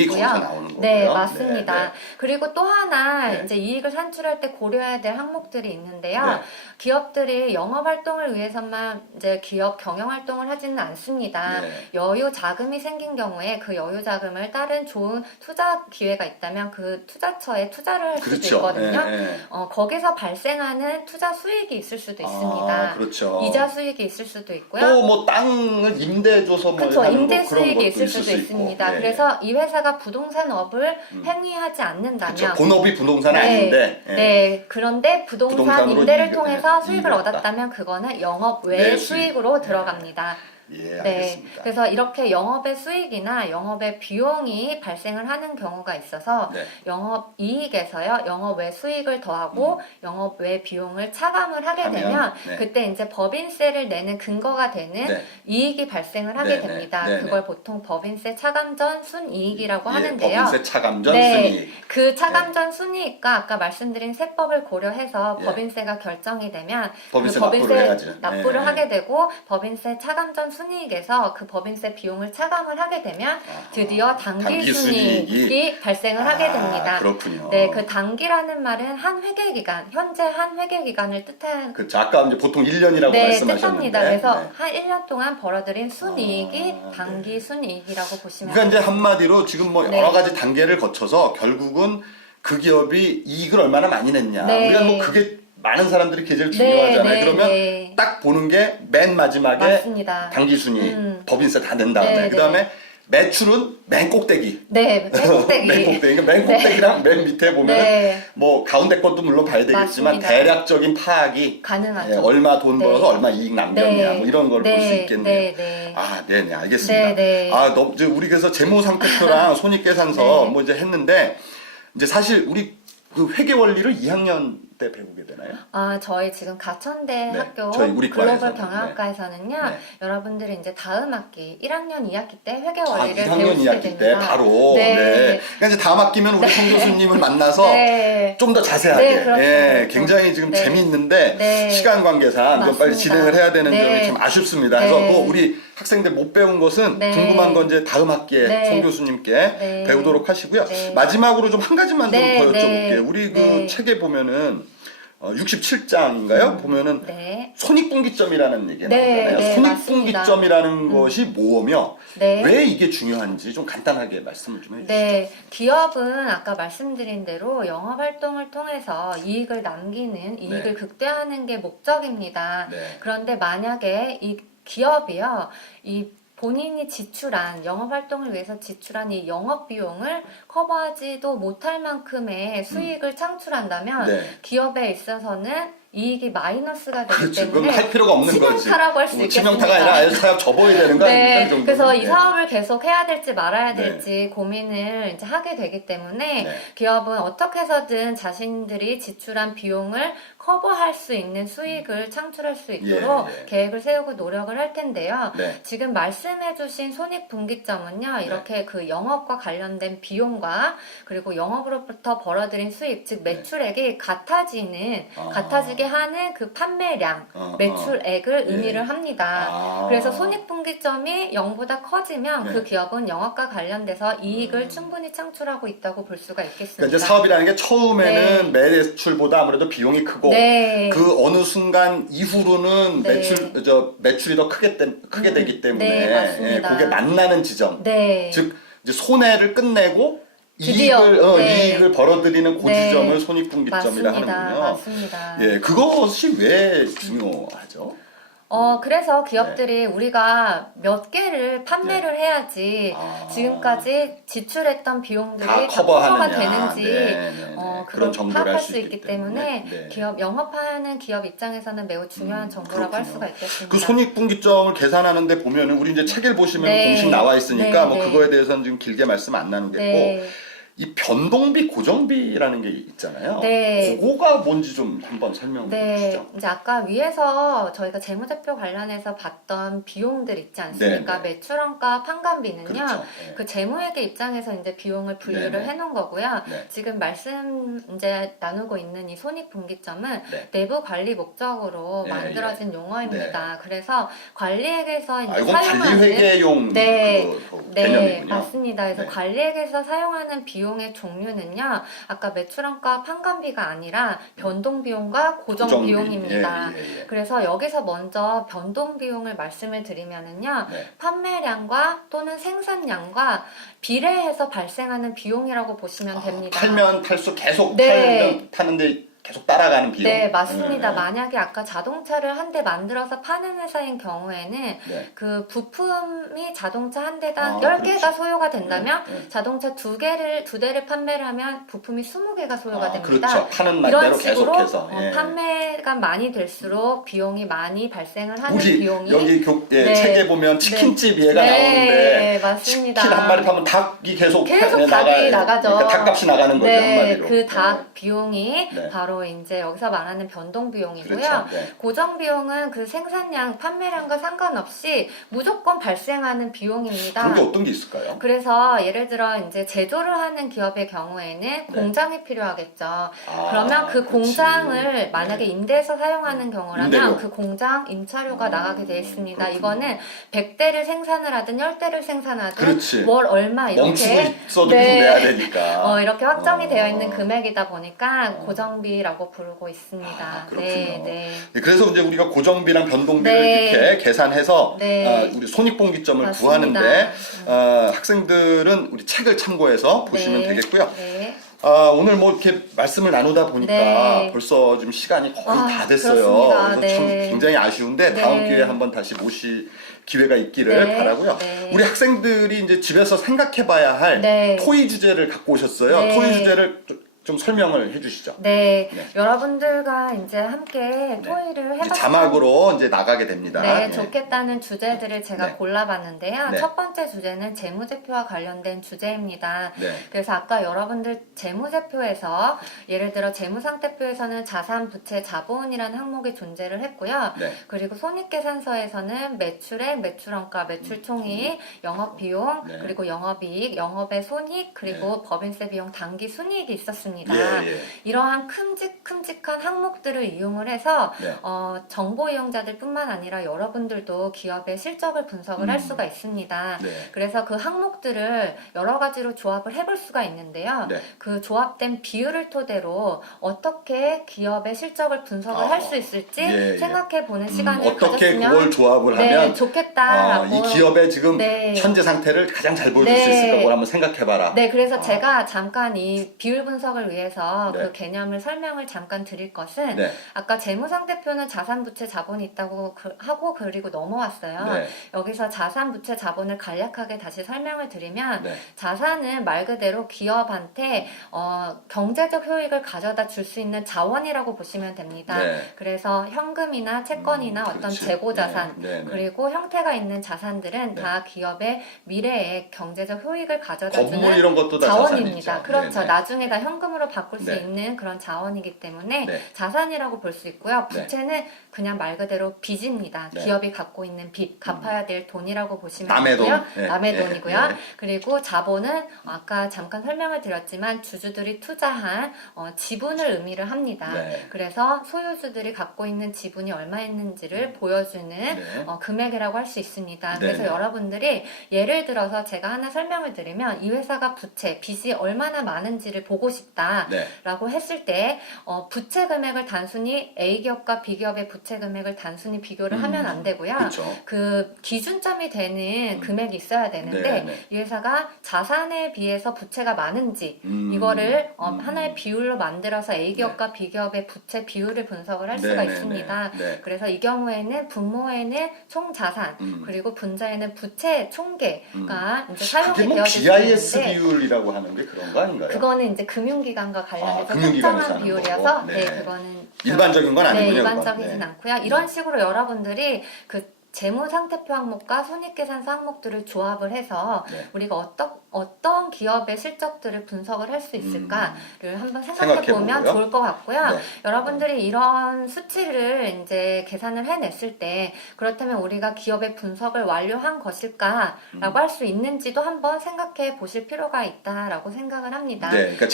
영업이익이고요. 거기서 나오는 거고요. 네, 맞습니다. 네, 네. 그리고 또 하나 네. 이제 이익을 산출할 때 고려해야 될 항목들이 있는데요. 네. 기업들이 영업 활동을 위해서만 이제 기업 경영 활동을 하지는 않습니다. 네. 여유 자금이 생긴 경우에 그 여유 자금을 다른 좋은 투자 기회가 있다면 그 투자처에 투자를 할 수도 그렇죠. 있거든요. 네, 네. 거기서 발생하는 투자 수익이 있을 수도 있습니다. 아, 그렇죠. 이자 수익이 있을 수도 있고요. 또 뭐 땅을 임대 줘서 뭐 그렇죠. 하는 임대 뭐 그런 수익이 것도 있을 수도 수 있고. 있습니다. 네, 그래서 이 회사가 부동산업을 행위하지 않는다면 그렇죠. 본업이 부동산은 아닌데 예. 네. 그런데 부동산 부동산으로 임대를 이익을- 통해서 네, 수익을 이익을 얻었다면 그거는 영업 외 네, 수익. 수익으로 네. 들어갑니다. 예, 네. 알겠습니다. 그래서 이렇게 영업의 수익이나 영업의 비용이 발생을 하는 경우가 있어서 네. 영업 이익에서요, 영업 외 수익을 더하고 영업 외 비용을 차감을 하게 하면, 되면 네. 그때 이제 법인세를 내는 근거가 되는 네. 이익이 발생을 하게 네, 네, 됩니다. 네, 네. 그걸 보통 법인세 차감 전 순이익이라고 예, 하는데요. 법인세 차감전 네. 순이익. 그 차감 전 순이익과 아까 말씀드린 세법을 고려해서 예. 법인세가 결정이 되면 법인세 그 납부를 해야죠. 납부를 예, 하게 되고 법인세 차감 전 순이익에서 그 법인세 비용을 차감을 하게 되면 드디어 단기 단기 순이익이 발생을 하게 됩니다. 그렇군요. 네, 그 단기라는 말은 한 회계 기간, 현재 한 회계 기간을 뜻하는 그렇죠. 아까 이제 보통 1년이라고 네, 말씀하셨는데. 뜻합니다. 그래서 네. 한 1년 동안 벌어들인 순이익이 아, 단기 네. 순이익이라고 보시면 그러니까 이제 한마디로 지금 뭐 네. 여러 가지 단계를 거쳐서 결국은 그 기업이 이익을 얼마나 많이 냈냐. 네. 우리가 뭐 그게 많은 사람들이 그게 제일 중요하잖아요. 네, 그러면 네. 딱 보는 게 맨 마지막에 맞습니다. 단기 순이익, 법인세 다 낸 다음에 네, 그다음에 매출은 맨 꼭대기. 네, 맨꼭대기. 맨 꼭대기. 그러니까 맨 꼭대기랑 맨 밑에 보면 네. 뭐 가운데 것도 물론 봐야 되겠지만 맞습니다. 대략적인 파악이 가능하죠. 예, 얼마 돈 네. 벌어서 얼마 이익 남겼냐 네. 뭐 이런 걸 볼 수 네, 있겠네요. 네, 네. 아, 네네, 알겠습니다. 네, 네. 아, 우리 그래서 재무상태표랑 손익계산서 네. 뭐 이제 했는데 이제 사실 우리 그 회계 원리를 2학년 때 배우게 되나요? 저희 지금 가천대 네, 학교 저희 우리 글로벌 과에서는, 경영학과에서는요, 네. 여러분들이 이제 다음 학기 1학년 2학기 때 회계 아, 원리를 2학년 배우시게 2학기 됩니다. 때 바로. 네. 네. 그러니까 이제 다음 학기면 우리 송 교수님을 만나서 네. 좀 더 자세하게. 네, 그렇죠, 예, 그렇죠. 굉장히 지금 네. 재미있는데 네. 시간 관계상 좀 빨리 맞습니다. 진행을 해야 되는 네. 점이 좀 아쉽습니다. 네. 그래서 또 우리 학생들 못 배운 것은 네. 궁금한 건 이제 다음 학기에 네. 송 교수님께 네. 배우도록 하시고요. 네. 마지막으로 좀 한 가지만 네, 좀 더 네. 여쭤볼게요. 우리 그 네. 책에 보면은 67장인가요? 보면은 네. 손익분기점이라는 얘기가 네, 나오잖아요. 네, 손익분기점이라는 것이 뭐며 네. 왜 이게 중요한지 좀 간단하게 말씀을 좀 해주시죠. 네, 기업은 아까 말씀드린 대로 영업 활동을 통해서 이익을 남기는, 이익을 네. 극대화하는 게 목적입니다. 네. 그런데 만약에 이 기업이요, 이 본인이 지출한 영업 활동을 위해서 지출한 이 영업 비용을 커버하지도 못할 만큼의 수익을 창출한다면 네. 기업에 있어서는 이익이 마이너스가 되기 그렇죠. 그건 때문에 할 필요가 없는 거지. 치명타라고 할 수 있겠습니다. 치명타가 아니라 아예 사업 접어야 되는 거 아닙니까? 네, 이 정도는? 그래서 이 네. 사업을 계속 해야 될지 말아야 네. 될지 고민을 이제 하게 되기 때문에 네. 기업은 어떻게 해서든 자신들이 지출한 비용을 커버할 수 있는 수익을 창출할 수 있도록 예. 계획을 세우고 노력을 할 텐데요. 네. 지금 말씀해주신 손익분기점은요, 이렇게 그 영업과 관련된 비용과 그리고 영업으로부터 벌어들인 수입, 즉 매출액이 같아지는, 아. 같아지게 하는 그 판매량, 매출액을 예. 의미를 합니다. 아. 그래서 손익분기점이 0보다 커지면 네. 그 기업은 영업과 관련돼서 이익을 충분히 창출하고 있다고 볼 수가 있겠습니다. 그러니까 이제 사업이라는 게 처음에는 매출보다 아무래도 비용이 크고 네. 그 어느 순간 이후로는 네. 매출이 더 크게 되기 때문에 네, 맞습니다. 그게 만나는 지점. 네. 즉 이제 손해를 끝내고 드디어, 네. 이익을 벌어들이는 그 네. 지점을 손익분기점이라 맞습니다. 하는군요. 맞습니다. 예, 그것이 왜 중요하죠? 그래서 기업들이 우리가 몇 개를 판매를 해야지 지금까지 지출했던 비용들이 다 다 커버하느냐. 커버가 되는지 그런 그걸 정보를 파악할 할 수 있기 때문에 네. 기업 영업하는 기업 입장에서는 매우 중요한 정보라고 할 그렇군요. 수가 있겠습니다. 그 손익분기점을 계산하는데 보면은 우리 이제 책을 보시면 네. 공식 나와 있으니까 네, 뭐 네. 그거에 대해서는 지금 길게 말씀 안 나누겠고 네. 이 변동비, 고정비라는 게 있잖아요. 네. 그거가 뭔지 좀 한번 설명해 네, 주시죠. 이제 아까 위에서 저희가 재무제표 관련해서 봤던 비용들 있지 않습니까? 네, 네. 매출원가 판관비는요. 그렇죠. 네. 그 재무회계 입장에서 이제 비용을 분류를 네, 네. 해놓은 거고요. 네. 지금 말씀 이제 나누고 있는 이 손익분기점은 네. 내부 관리 목적으로 예, 만들어진 용어입니다. 그래서 관리액에서 이제 이건 사용하는 관리회계용 네. 그 네, 개념이군요. 맞습니다. 그래서 네. 관리액에서 사용하는 비용의 종류는요, 아까 매출원가 판관비가 아니라 변동비용과 고정비용입니다. 예. 그래서 여기서 먼저 변동비용을 말씀을 드리면은요, 네. 판매량과 또는 생산량과 비례해서 발생하는 비용이라고 보시면 됩니다. 팔면 팔수록 계속 네. 파는데 계속 따라가는 비용. 네, 맞습니다. 네. 만약에 아까 자동차를 한 대 만들어서 파는 회사인 경우에는 네. 그 부품이 자동차 한 대당 아, 10개가 그렇지. 소요가 된다면 네. 자동차 두 대를 판매를 하면 부품이 20개가 소요가 됩니다. 그렇죠. 파는 이런 말대로 식으로 계속해서. 판매가 많이 될수록 비용이 많이 발생을 하는 우리 비용이 여기 네. 책에 보면 치킨집 얘가 네, 나오는데 맞습니다. 치킨 한 마리 파면 닭이 계속 닭이 나가죠. 그러니까 닭값이 나가는 거죠, 네, 한마디로. 그 닭 비용이 네. 바로 이제 여기서 말하는 변동 비용이고요. 그렇죠. 네. 고정 비용은 그 생산량, 판매량과 상관없이 무조건 발생하는 비용입니다. 그런 게 어떤 게 있을까요? 그래서 예를 들어 이제 제조를 하는 기업의 경우에는 공장이 필요하겠죠. 그러면 그 그렇지. 공장을 만약에 임대해서 사용하는 경우라면 임대료. 그 공장 임차료가 나가게 돼 있습니다. 그렇군요. 이거는 100대를 생산을 하든 10대를 생산하든 그렇지. 월 얼마 멈추고 이렇게 있어도 네. 계속 내야 되니까. 이렇게 확정이 어. 되어 있는 금액이다 보니까 고정비라고 부르고 있습니다. 그렇군요. 네. 네, 그래서 이제 우리가 고정비랑 변동비를 네. 이렇게 계산해서 네. 우리 손익분기점을 맞습니다. 구하는데 학생들은 우리 책을 참고해서 보시면 네. 되겠고요. 네. 오늘 뭐 이렇게 말씀을 나누다 보니까 네. 벌써 지금 시간이 거의 다 됐어요. 그렇습니다. 그래서 참 네. 굉장히 아쉬운데 네. 다음 기회에 한번 다시 모실 기회가 있기를 네. 바라고요. 네. 우리 학생들이 이제 집에서 생각해봐야 할 네. 토의 주제를 갖고 오셨어요. 네. 토의 주제를 좀 설명을 해주시죠. 네. 네. 여러분들과 이제 함께 토의를 이제 해봤습니다. 자막으로 이제 나가게 됩니다. 네, 예. 좋겠다는 주제들을 제가 네. 골라봤는데요. 네. 첫 번째 주제는 재무제표와 관련된 주제입니다. 네. 그래서 아까 여러분들 재무제표에서 예를 들어 재무상태표에서는 자산, 부채, 자본이라는 항목이 존재를 했고요. 네. 그리고 손익계산서에서는 매출액, 매출원가, 매출총이익, 영업비용, 네. 그리고 영업이익, 영업의 손익, 그리고 법인세 비용 단기 순이익이 있었습니다. 예. 이러한 큼직큼직한 항목들을 이용을 해서 네. 정보 이용자들 뿐만 아니라 여러분들도 기업의 실적을 분석을 할 수가 있습니다. 네. 그래서 그 항목들을 여러 가지로 조합을 해볼 수가 있는데요. 네. 그 조합된 비율을 토대로 어떻게 기업의 실적을 분석을 할 수 있을지 예. 생각해 보는 시간을 어떻게 가졌으면 그걸 조합을 네, 하면 좋겠다라고. 이 기업의 지금 네. 현재 상태를 가장 잘 보여줄 네. 수 있을까? 그걸 한번 생각해봐라. 네, 그래서 제가 잠깐 이 비율 분석을 위해서 네. 그 개념을 설명을 잠깐 드릴 것은 네. 아까 재무상태표는 자산, 부채, 자본이 있다고 하고 그리고 넘어왔어요. 네. 여기서 자산, 부채, 자본을 간략하게 다시 설명을 드리면 네. 자산은 말 그대로 기업한테 경제적 효익을 가져다 줄 수 있는 자원이라고 보시면 됩니다. 네. 그래서 현금이나 채권이나 어떤 그렇지. 재고 자산 네. 그리고 형태가 있는 자산들은 네. 다 기업의 미래에 경제적 효익을 가져다 건물 주는 이런 것도 다 자원입니다. 자산이죠. 그렇죠. 네. 나중에 다 현금으로 바꿀 수 네. 있는 그런 자원이기 때문에 네. 자산이라고 볼 수 있고요. 네. 부채는 그냥 말 그대로 빚입니다. 네. 기업이 갖고 있는 빚, 갚아야 될 돈이라고 보시면 남의 되고요. 돈. 네. 남의 네. 돈이고요. 네. 그리고 자본은 아까 잠깐 설명을 드렸지만 주주들이 투자한 지분을 의미를 합니다. 네. 그래서 소유주들이 갖고 있는 지분이 얼마 있는지를 보여주는 네. 금액이라고 할 수 있습니다. 네. 그래서 여러분들이 예를 들어서 제가 하나 설명을 드리면 이 회사가 부채, 빚이 얼마나 많은지를 보고 싶다. 있다라고 했을 때 부채 금액을 단순히 A 기업과 B 기업의 부채 금액을 단순히 비교를 하면 안 되고요. 그렇죠. 그 기준점이 되는 금액이 있어야 되는데 네네. 이 회사가 자산에 비해서 부채가 많은지 이거를 하나의 비율로 만들어서 A 기업과 B 기업의 부채 비율을 분석을 할 수가 있습니다. 네. 그래서 이 경우에는 분모에는 총 자산 그리고 분자에는 부채 총계가 이제 사용이 그게 뭐 되어질 수 BIS 있는데 비율이라고 하는 게 그런 거 아닌가요? 그거는 이제 금융기관과 관련해서 금융기관에서 특정한 하는 비율이어서 거고. 네. 그거는 일반적인 건 아니군요. 네, 그건. 일반적이진 네. 않고요. 이런 식으로 여러분들이 그 재무상태표 항목과 손익계산서 항목들을 조합을 해서 네. 우리가 어떤 기업의 실적들을 분석을 할 수 있을까를 한번 생각해 보면 생각해보고요. 좋을 것 같고요. 네. 여러분들이 이런 수치를 이제 계산을 해냈을 때 그렇다면 우리가 기업의 분석을 완료한 것일까라고 할 수 있는지도 한번 생각해 보실 필요가 있다라고 생각을 합니다. 네, 그러니까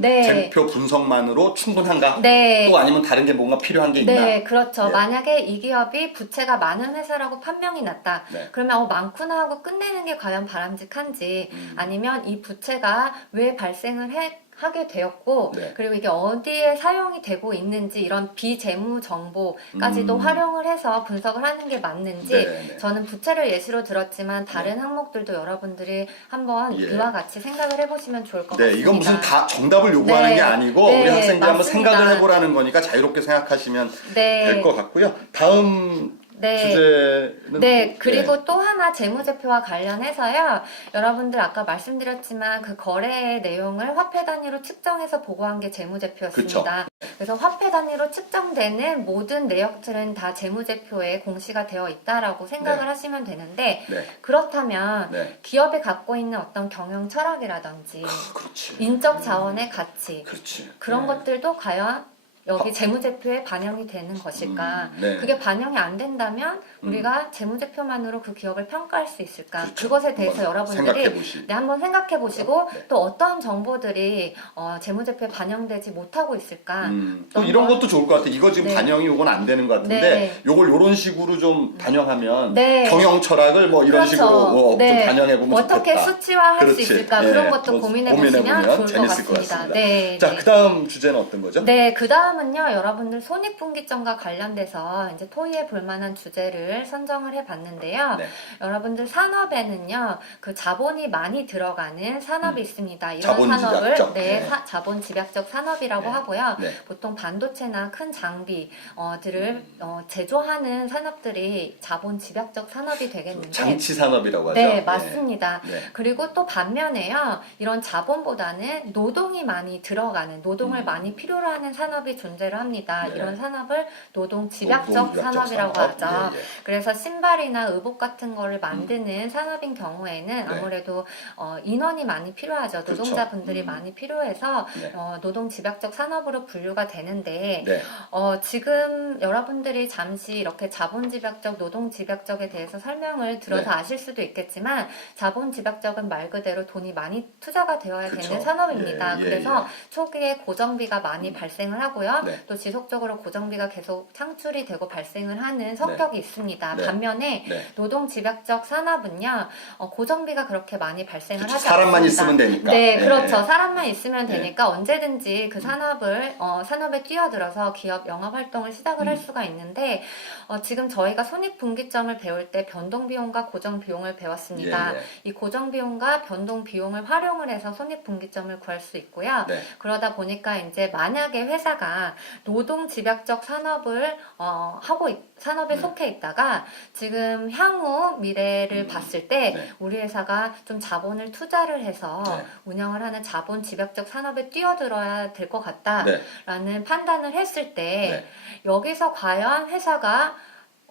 네. 재무표 분석만으로 충분한가? 네. 또 아니면 다른 게 뭔가 필요한 게 있나? 네, 그렇죠. 예. 만약에 이 기업이 부채가 많은 회사라고 판명이 났다. 네. 그러면 많구나 하고 끝내는 게 과연 바람직한지 아니면 이 부채가 왜 발생을 하게 되었고 네. 그리고 이게 어디에 사용이 되고 있는지 이런 비재무 정보까지도 활용을 해서 분석을 하는 게 맞는지 네. 저는 부채를 예시로 들었지만 다른 항목들도 여러분들이 한번 예. 이와 같이 생각을 해보시면 좋을 것 네, 같습니다. 이건 무슨 다 정답을 요구하는 네. 게 아니고 네, 우리 학생들이 한번 맞습니다. 생각을 해보라는 거니까 자유롭게 생각하시면 네. 될 것 같고요. 다음 네. 주제는 네, 그리고 또 하나 재무제표와 관련해서요. 여러분들 아까 말씀드렸지만 그 거래의 내용을 화폐 단위로 측정해서 보고한 게 재무제표였습니다. 그래서 화폐 단위로 측정되는 모든 내역들은 다 재무제표에 공시가 되어 있다라고 생각을 하시면 되는데 네. 그렇다면 네. 기업이 갖고 있는 어떤 경영 철학이라든지 그렇지. 인적 자원의 가치 그렇지. 그런 네. 것들도 과연 여기 재무제표에 반영이 되는 것일까? 네. 그게 반영이 안 된다면 우리가 재무제표만으로 그 기업을 평가할 수 있을까? 그렇죠. 그것에 대해서 한번 여러분들이 한번 생각해 보시고 네. 또 어떤 정보들이 재무제표에 반영되지 못하고 있을까? 또 이런 것도 좋을 것 같아요. 이거 지금 네. 반영이 요건 안 되는 것 같은데 네. 요걸 요런 식으로 좀 반영하면 네. 경영 철학을 뭐 이런 그렇죠. 식으로 네. 좀 반영해 보면 어떻게 좋겠다. 수치화할 그렇지. 수 있을까? 예. 그런 것도 뭐 고민해 보시면 좋을 것 재밌을 것 같습니다. 같습니다. 네. 자, 네. 그다음 주제는 어떤 거죠? 네, 그 다음은요, 여러분들 손익분기점과 관련돼서 이제 토의에 볼만한 주제를 선정을 해봤는데요. 네. 여러분들 산업에는요, 그 자본이 많이 들어가는 산업이 있습니다. 이런 자본 산업을 집약적. 네, 네. 자본 집약적 산업이라고 네. 하고요. 네. 보통 반도체나 큰 장비들을 제조하는 산업들이 자본 집약적 산업이 되겠는데. 장치 산업이라고 하죠. 네, 맞습니다. 네. 그리고 또 반면에요, 이런 자본보다는 노동이 많이 들어가는, 노동을 많이 필요로 하는 산업이 존재를 합니다. 네. 이런 산업을 노동 집약적 노동 집약적 산업이라고 산업. 하죠. 예, 예. 그래서 신발이나 의복 같은 거를 만드는 산업인 경우에는 아무래도 인원이 많이 필요하죠. 그렇죠. 노동자분들이 많이 필요해서 네. 노동 집약적 산업으로 분류가 되는데 네. 지금 여러분들이 잠시 이렇게 자본 집약적, 노동 집약적에 대해서 설명을 들어서 네. 아실 수도 있겠지만 자본 집약적은 말 그대로 돈이 많이 투자가 되어야 그렇죠. 되는 산업입니다. 예, 예, 그래서 초기에 고정비가 많이 발생을 하고요. 네. 또 지속적으로 고정비가 계속 창출이 되고 발생을 하는 성격이 있습니다. 네. 반면에 네. 노동 집약적 산업은요. 고정비가 그렇게 많이 발생을 그렇죠. 하지 사람만 않습니다. 있으면 되니까. 네, 네. 그렇죠. 사람만 있으면 네. 되니까 언제든지 그 산업에 뛰어들어서 기업 영업 활동을 시작을 할 수가 있는데 지금 저희가 손익분기점을 배울 때 변동비용과 고정비용을 배웠습니다. 예, 예. 이 고정비용과 변동비용을 활용을 해서 손익분기점을 구할 수 있고요. 네. 그러다 보니까 이제 만약에 회사가 노동 집약적 산업을 산업에 속해 있다가 지금 향후 미래를 봤을 때 네. 우리 회사가 좀 자본을 투자를 해서 네. 운영을 하는 자본 집약적 산업에 뛰어들어야 될 것 같다라는 네. 판단을 했을 때 네. 여기서 과연 회사가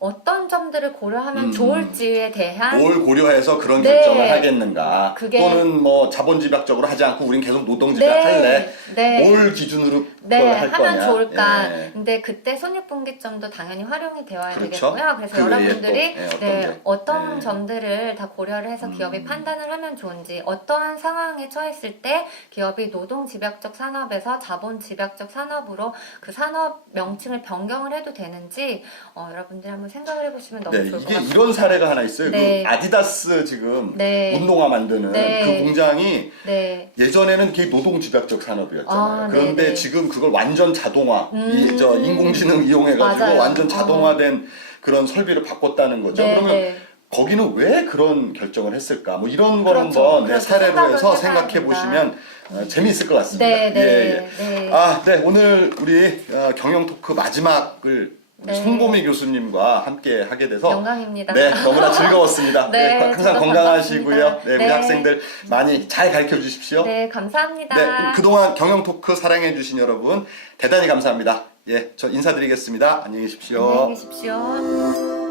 어떤 점들을 고려하면 좋을지에 대한 뭘 고려해서 그런 네. 결정을 하겠는가 그게- 또는 뭐 자본집약적으로 하지 않고 우린 계속 노동집약 네. 할래 네. 뭘 기준으로 네, 그걸 할 하면 거냐. 좋을까. 예. 근데 그때 손익분기점도 당연히 활용이 되어야 그렇죠. 되겠고요. 그래서 그 외에 여러분들이 또, 어떤 게. 어떤 네. 점들을 다 고려를 해서 기업이 판단을 하면 좋은지, 어떠한 상황에 처했을 때 기업이 노동집약적 산업에서 자본집약적 산업으로 그 산업 명칭을 변경을 해도 되는지 여러분들이 한번 한번 생각을 해보시면 너무 네, 좋을 것 이게 같습니다. 이런 사례가 하나 있어요. 네. 그 아디다스 지금 네. 운동화 만드는 네. 그 공장이 네. 예전에는 그게 노동 집약적 산업이었잖아요. 아, 그런데 네네. 지금 그걸 완전 자동화, 저 인공지능 이용해가지고 맞아요. 완전 자동화된 그런 설비를 바꿨다는 거죠. 네, 그러면 네. 거기는 왜 그런 결정을 했을까? 뭐 이런 걸 그렇죠. 한번 그렇죠. 사례로 해서 생각을 생각해 보시면 재미있을 것 같습니다. 네, 네, 예, 예. 네. 아, 네. 오늘 우리 경영 토크 마지막을 우리 네. 송보미 교수님과 함께 하게 돼서 영광입니다. 네, 너무나 즐거웠습니다. 네, 항상 저도 건강하시고요. 반갑습니다. 네, 우리 네. 학생들 많이 잘 가르쳐 주십시오. 네, 감사합니다. 네, 그동안 경영 토크 사랑해 주신 여러분 대단히 감사합니다. 예, 저 인사드리겠습니다. 안녕히 계십시오. 안녕히 계십시오.